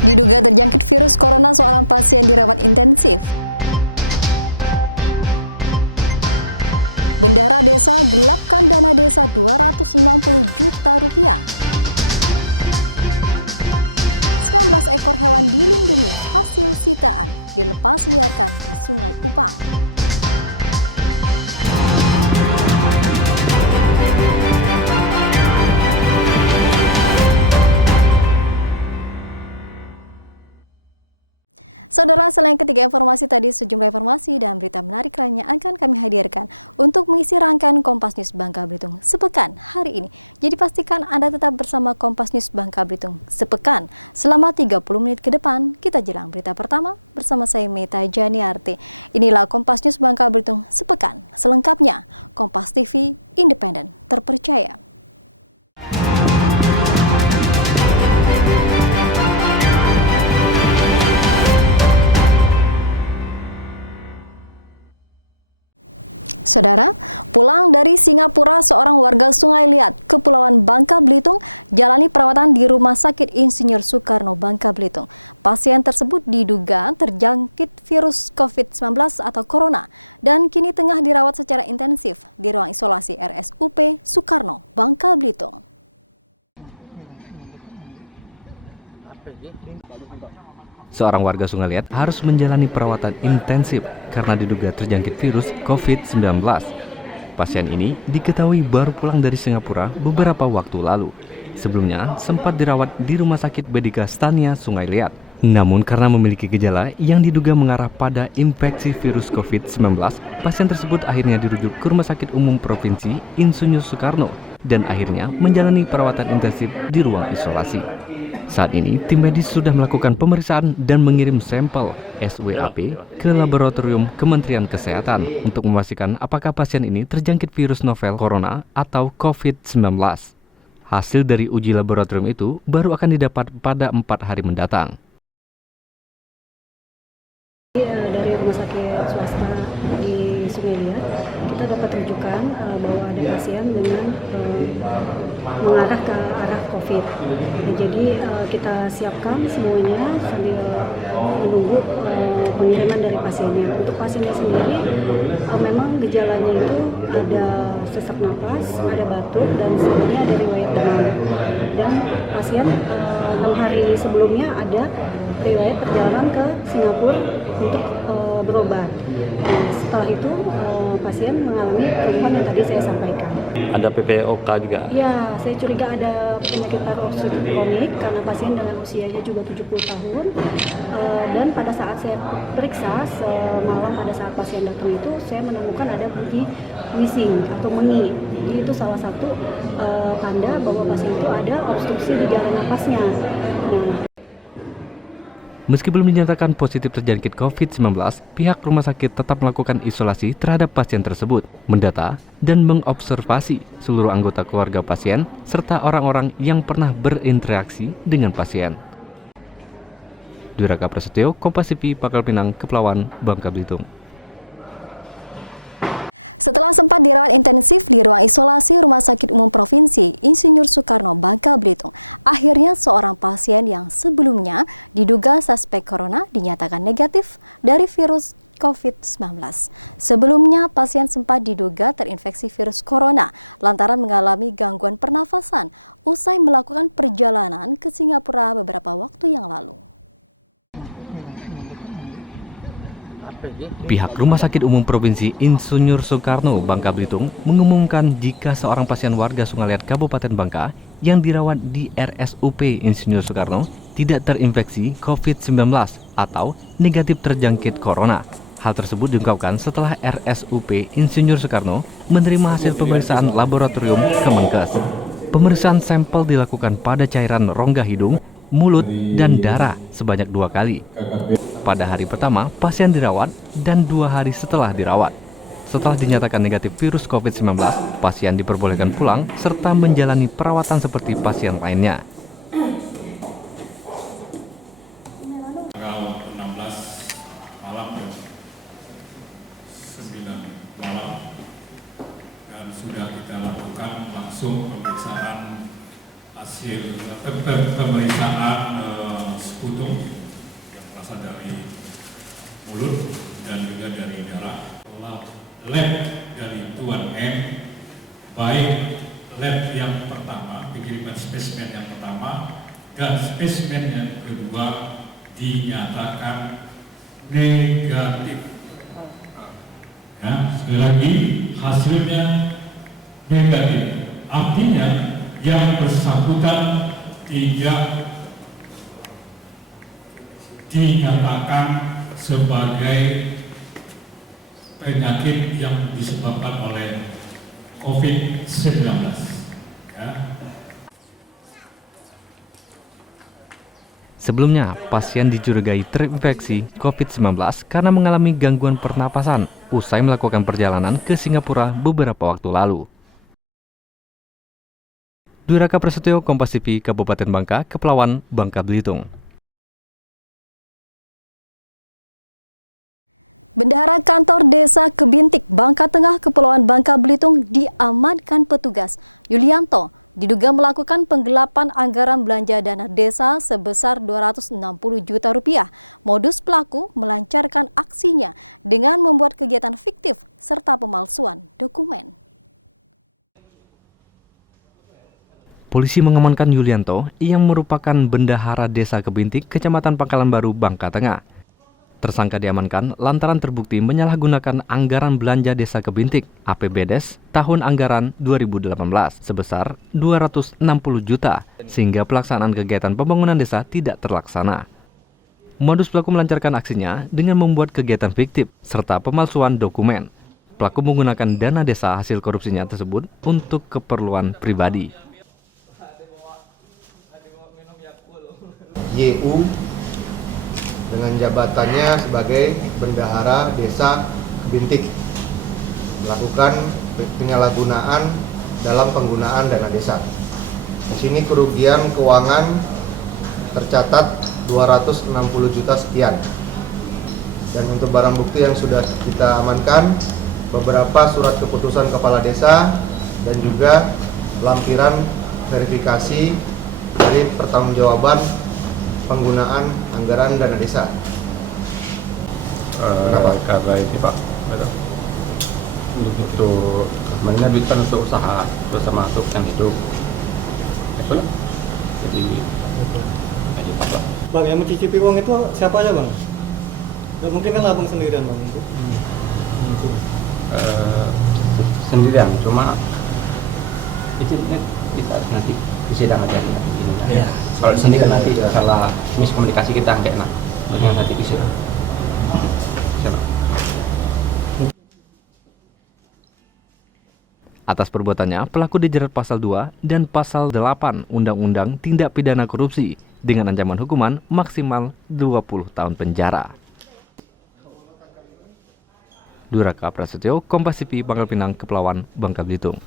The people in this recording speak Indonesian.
Diduga terjangkit virus corona, seorang pasien dirawat intensif. Bendahara desa gelapkan dana desa 260 juta rupiah. 19 ekor hewan dilindungi hasil sitaan dilepas liarkan di Sungai Upang. Saudara, selain ketiga informasi tadi, sejumlah informasi dan berita menarik lainnya akan kami hadirkan untuk mengisi rangkaian Kompas News Bangka Belitung sepekan hari ini. Jadi pastikan Anda tetap bersama Kompas News Bangka Belitung sepekan. Selama 30 menit ke depan, kita jelang berita pertama bersama saya Meta Janiarti. Inilah Kompas News Bangka Belitung sepekan. Selengkapnya, Kompas TV independen, terpercaya. Saudara, pulang dari Singapura, seorang warga Sungai Liat, Kepulauan Bangka Belitung, jalani perawatan di Rumah Sakit Insinyur Soekarno, Bangka Belitung. Pasien tersebut diduga terjangkit virus COVID-19 atau corona dan kini tengah dirawat secara intensif di ruang isolasi RSUP Soekarno, Bangka Belitung. Seorang warga Sungai Liat harus menjalani perawatan intensif karena diduga terjangkit virus COVID-19. Pasien ini diketahui baru pulang dari Singapura beberapa waktu lalu. Sebelumnya sempat dirawat di Rumah Sakit Bedika Stania Sungai Liat. Namun karena memiliki gejala yang diduga mengarah pada infeksi virus COVID-19, pasien tersebut akhirnya dirujuk ke Rumah Sakit Umum Provinsi Insinyur Soekarno dan akhirnya menjalani perawatan intensif di ruang isolasi. Saat ini, tim medis sudah melakukan pemeriksaan dan mengirim sampel SWAP ke laboratorium Kementerian Kesehatan untuk memastikan apakah pasien ini terjangkit virus novel corona atau COVID-19. Hasil dari uji laboratorium itu baru akan didapat pada 4 hari mendatang. Dari rumah sakit swasta di Sungai Liat, kita dapat rujukan bahwa ada pasien dengan mengarah ke arah COVID. Jadi kita siapkan semuanya sambil menunggu pengiriman dari pasiennya. Untuk pasiennya sendiri, memang gejalanya itu ada sesak napas, ada batuk, dan sebelumnya ada riwayat demam. Dan pasien 6 hari sebelumnya ada riwayat perjalanan ke Singapura untuk berobat. Nah, setelah itu pasien mengalami keluhan yang tadi saya sampaikan. Ada PPOK juga? Ya, saya curiga ada penyakit paru obstruktif kronik karena pasien dengan usianya juga 70 tahun. Dan pada saat saya periksa semalam pada saat pasien datang itu, saya menemukan ada bunyi wheezing atau mengi. Jadi itu salah satu tanda bahwa pasien itu ada obstruksi di jalan napasnya. Nah, meski belum dinyatakan positif terjangkit COVID-19, pihak rumah sakit tetap melakukan isolasi terhadap pasien tersebut, mendata dan mengobservasi seluruh anggota keluarga pasien serta orang-orang yang pernah berinteraksi dengan pasien. Duraka Prasetyo, Kompas TV, Pangkal Pinang, Kepulauan Bangka Belitung. Setelah sempat dirawat intensif di ruang isolasi Rumah Sakit Umum Provinsi Insinyur Soekarno, Bangka Belitung, akhirnya seorang pasien yang sebelumnya diduga suspek corona dinyatakan negatif dari virus COVID-19. Sebelumnya, pasien sempat diduga terinfeksi virus corona lantaran mengalami gangguan pernafasan usai melakukan perjalanan ke Singapura beberapa waktu yang lalu. Pihak Rumah Sakit Umum Provinsi Insinyur Soekarno, Bangka Belitung mengumumkan jika seorang pasien warga Sungai Liat Kabupaten Bangka yang dirawat di RSUP Insinyur Soekarno tidak terinfeksi COVID-19 atau negatif terjangkit corona. Hal tersebut diungkapkan setelah RSUP Insinyur Soekarno menerima hasil pemeriksaan laboratorium Kemenkes. Pemeriksaan sampel dilakukan pada cairan rongga hidung, mulut, dan darah sebanyak 2 kali. Pada hari pertama, pasien dirawat dan 2 hari setelah dirawat. Setelah dinyatakan negatif virus COVID-19, pasien diperbolehkan pulang serta menjalani perawatan seperti pasien lainnya. Tanggal 16 malam dan 9 malam dan sudah kita lakukan langsung pemeriksaan hasil pemeriksaan sekutum berasal dari mulut dan juga dari darah. Lab dari Tuan M, baik lab yang pertama, dikiriman spesimen yang pertama, dan spesimen yang kedua dinyatakan negatif. Ya, sekali lagi hasilnya negatif. Artinya yang bersangkutan tidak dinyatakan sebagai penyakit yang disebabkan oleh COVID-19. Ya. Sebelumnya, pasien dicurigai terinfeksi COVID-19 karena mengalami gangguan pernapasan usai melakukan perjalanan ke Singapura beberapa waktu lalu. Dwi Raka Prasetyo, Kompas TV, Kabupaten Bangka, Kepulauan Bangka Belitung. Bendahara Kantor Desa Kebintik, Bangka Tengah, Kepulauan Bangka Belitung diamankan petugas. Yulianto diduga melakukan penggelapan anggaran belanja dana desa sebesar 260 juta rupiah. Modus pelaku melancarkan aksinya dengan membuat kegiatan fiktif serta pemalsuan dokumen. Polisi mengamankan Yulianto yang merupakan bendahara Desa Kebintik, Kecamatan Pangkalan Baru, Bangka Tengah. Tersangka diamankan lantaran terbukti menyalahgunakan anggaran belanja Desa Kebintik APBDes tahun anggaran 2018 sebesar 260 juta sehingga pelaksanaan kegiatan pembangunan desa tidak terlaksana. Modus pelaku melancarkan aksinya dengan membuat kegiatan fiktif serta pemalsuan dokumen. Pelaku menggunakan dana desa hasil korupsinya tersebut untuk keperluan pribadi. YU dengan jabatannya sebagai Bendahara Desa Kebintik melakukan penyalahgunaan dalam penggunaan dana desa. Di sini kerugian keuangan tercatat 260 juta sekian. Dan untuk barang bukti yang sudah kita amankan, beberapa surat keputusan kepala desa dan juga lampiran verifikasi dari pertanggungjawaban penggunaan anggaran dana desa. Karena itu Pak, untuk sebenarnya bisa untuk usaha, terus termasuk yang itu, itulah. Jadi, Bang, yang mencicipi uang itu siapa aja Bang? Gak mungkin kan Abang sendirian Bang? sendirian, cuma itu kita nanti di sidang aja. Ya. Kalau sendiri nanti salah miskomunikasi kita nggak enak. Nanti bisa. Atas perbuatannya, pelaku dijerat pasal 2 dan pasal 8 Undang-Undang Tindak Pidana Korupsi dengan ancaman hukuman maksimal 20 tahun penjara. Dwi Raka Prasetyo, Kompas TV, Pangkal Pinang, Kepulauan Bangka Belitung.